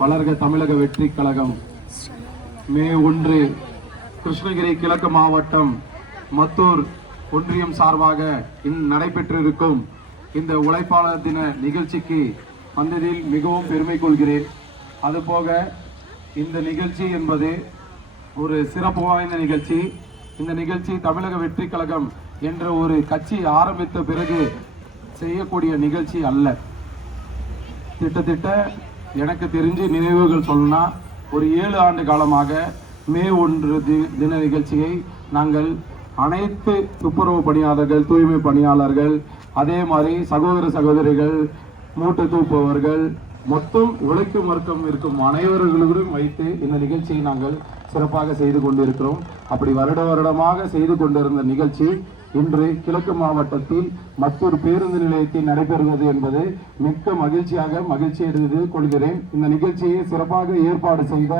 வளர்க தமிழக வெற்றி கழகம். மே ஒன்று கிருஷ்ணகிரி கிழக்கு மாவட்டம் மத்தூர் ஒன்றியம் சார்பாக இன் நடைபெற்றிருக்கும் இந்த உழைப்பாளர் தின நிகழ்ச்சிக்கு வந்ததில் மிகவும் பெருமை கொள்கிறேன். அதுபோக இந்த நிகழ்ச்சி என்பது ஒரு சிறப்பு வாய்ந்த நிகழ்ச்சி. இந்த நிகழ்ச்சி தமிழக வெற்றி கழகம் என்ற ஒரு கட்சி ஆரம்பித்த பிறகு செய்யக்கூடிய நிகழ்ச்சி அல்ல. திட்டத்திட்ட எனக்கு தெரிஞ்சு நினைவுகள் சொல்லணும்னா ஒரு ஏழு ஆண்டு காலமாக மே ஒன்று தி- தின நிகழ்ச்சியை நாங்கள் அனைத்து துப்புரவு பணியாளர்கள் தூய்மை பணியாளர்கள் அதே மாதிரி சகோதர சகோதரிகள் மூட்டை தூப்பவர்கள் மொத்தம் உழைக்கும் வர்க்கம் இருக்கும் அனைவர்களுடன் வைத்து இந்த நிகழ்ச்சியை நாங்கள் சிறப்பாக செய்து கொண்டிருக்கிறோம். அப்படி வருட வருடமாக செய்து கொண்டிருந்த நிகழ்ச்சி இன்று கிழக்கு மாவட்டத்தில் மற்றொரு பேருந்து நிலையத்தில் நடைபெறுகிறது என்பது மிக்க மகிழ்ச்சியாக மகிழ்ச்சி அடைந்து கொள்கிறேன். இந்த நிகழ்ச்சியை சிறப்பாக ஏற்பாடு செய்த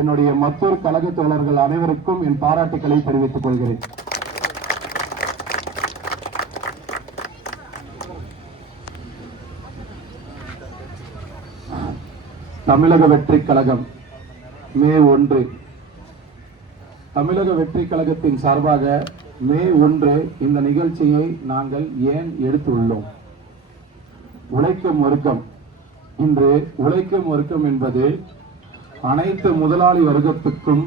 என்னுடைய மற்றொரு கழக தோழர்கள் அனைவருக்கும் என் பாராட்டுக்களை தெரிவித்துக் கொள்கிறேன். தமிழக வெற்றி கழகம் மே ஒன்று. தமிழக வெற்றி கழகத்தின் சார்பாக மே ஒன்று இந்த நிகழ்ச்சியை நாங்கள் ஏன் எடுத்துள்ளோம்? உழைக்கும் வர்க்கம். இன்று உழைக்கும் வர்க்கம் என்பது அனைத்து முதலாளி வர்க்கத்துக்கும்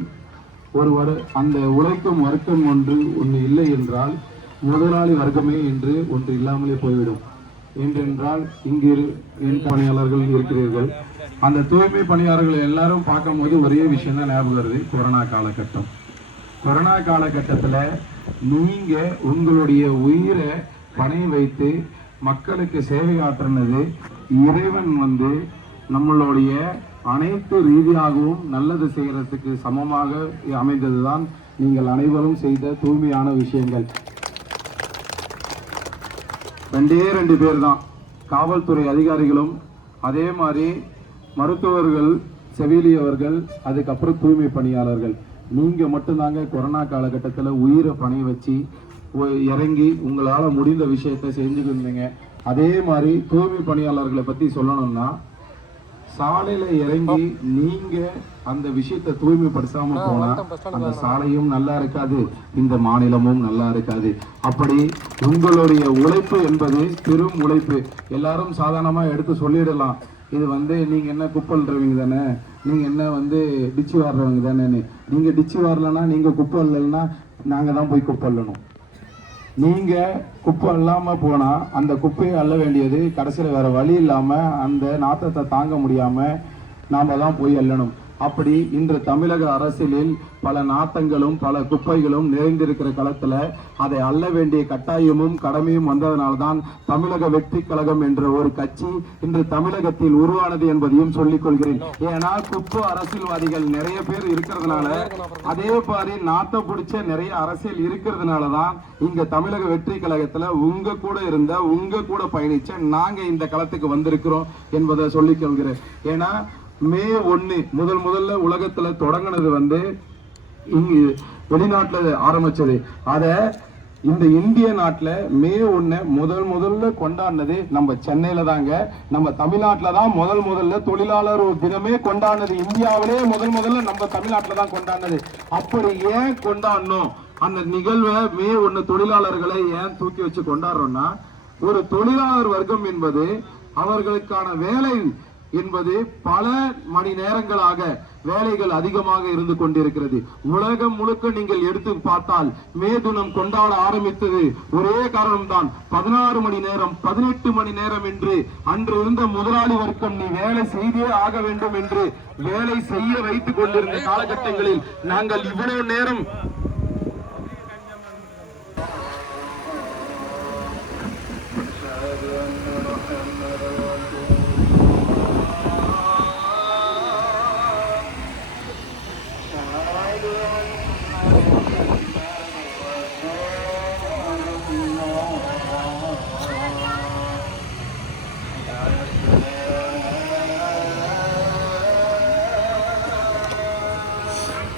ஒருவர் அந்த உழைக்கும் வர்க்கம் ஒன்று ஒன்று இல்லை என்றால் முதலாளி வர்க்கமே என்று ஒன்று இல்லாமலே போய்விடும். என்றென்றால் இங்கு என் பணியாளர்கள் இருக்கிறீர்கள். அந்த தூய்மை பணியாளர்கள் எல்லாரும் பார்க்கும்போது ஒரே விஷயம் தான் ஞாபகம் வருது கொரோனா காலகட்டம். கொரோனா காலகட்டத்தில் நீங்கள் உங்களுடைய உயிரை பணைய வைத்து மக்களுக்கு சேவை ஆற்றினது இறைவன் வந்து நம்மளுடைய அனைத்து ரீதியாகவும் நல்லது செய்கிறதுக்கு சமமாக அமைந்ததுதான் நீங்கள் அனைவரும் செய்த தூய்மையான விஷயங்கள். ரெண்டே ரெண்டு பேர் தான் காவல்துறை அதிகாரிகளும் அதே மாதிரி மருத்துவர்கள் செவிலியவர்கள் அதுக்கப்புறம் தூய்மை பணியாளர்கள். நீங்கள் மட்டும்தாங்க கொரோனா காலகட்டத்தில் உயிரை பணைய வச்சு இறங்கி உங்களால் முடிந்த விஷயத்தை செஞ்சுக்கிருந்தீங்க அதே மாதிரி தூய்மை பணியாளர்களை பற்றி சொல்லணும்னா சாலையில இறங்கி நீங்க அந்த விஷயத்தை தூய்மைப்படுத்தாம போனா அந்த சாலையும் நல்லா இருக்காது இந்த மாநிலமும் நல்லா இருக்காது. அப்படி உங்களுடைய உழைப்பு என்பது பெரும் உழைப்பு. எல்லாரும் சாதாரணமா எடுத்து சொல்லிடலாம். இது வந்து நீங்க என்ன குப்பல்றவங்க தானே? நீங்க என்ன வந்து டிச்சு வாடுறவங்க தானேன்னு. நீங்க டிச்சு வாரலன்னா நீங்க குப்பை இல்லைன்னா நாங்க தான் போய் குப்பை நீங்கள் நீங்க குப்பை இல்லாம போனா அந்த குப்பையை அள்ள வேண்டியது கடைசியில் வேற வழி இல்லாம அந்த நாத்தத்தை தாங்க முடியாம நாம தான் போய் அள்ளணும். அப்படி இன்று தமிழக அரசியலில் பல நாட்டங்களும் பல குப்பைகளும் நிறைந்திருக்கிற களத்தில் அதை அள்ள வேண்டிய கட்டாயமும் கடமையும் வந்ததனால்தான் தமிழக வெற்றி கழகம் என்ற ஒரு கட்சி இன்று தமிழகத்தில் உருவானது என்பதையும் சொல்லிக் கொள்கிறேன். ஏன்னா குப்பை அரசியல்வாதிகள் நிறைய பேர் இருக்கிறதுனால அதே மாதிரி நாட்டை பிடிச்ச நிறைய அரசியல் இருக்கிறதுனால தான் இங்க தமிழக வெற்றி கழகத்துல உங்க கூட இருந்த உங்க கூட பயணிச்ச நாங்க இந்த களத்துக்கு வந்திருக்கிறோம் என்பதை சொல்லிக் கொள்கிறேன். ஏன்னா மே ஒன்று முதல் முதல்ல உலகத்தில் தொடங்கினது வந்து இங்கு வெளிநாட்டில் ஆரம்பித்தது அதை இந்த இந்திய நாட்டில் மே ஒன்று முதல் முதல்ல கொண்டாடினது நம்ம சென்னையில் தாங்க. நம்ம தமிழ்நாட்டில் தான் முதல் முதல்ல தொழிலாளர் தினமே கொண்டாடினது. இந்தியாவிலே முதல் முதல்ல நம்ம தமிழ்நாட்டில் தான் கொண்டாடினது. அப்படி ஏன் கொண்டாடணும் அந்த நிகழ்வை மே ஒன்று தொழிலாளர்களை ஏன் தூக்கி வச்சு கொண்டாடுறோம்னா ஒரு தொழிலாளர் வர்க்கம் என்பது அவர்களுக்கான வேலை என்பது பல மணி நேரங்களாக வேலைகள் அதிகமாக இருந்து கொண்டிருக்கிறது. உலகம் முழுக்க நீங்கள் எடுத்து பார்த்தால் மே தினம் கொண்டாட ஆரம்பித்தது ஒரே காரணம்தான். பதினாறு மணி நேரம் பதினெட்டு மணி நேரம் என்று அன்று இருந்த முதலாளி வர்க்கம் நீ வேலை செய்தே ஆக வேண்டும் என்று வேலை செய்ய வைத்துக் கொண்டிருந்த காலகட்டங்களில் நாங்கள் இவ்வளவு நேரம்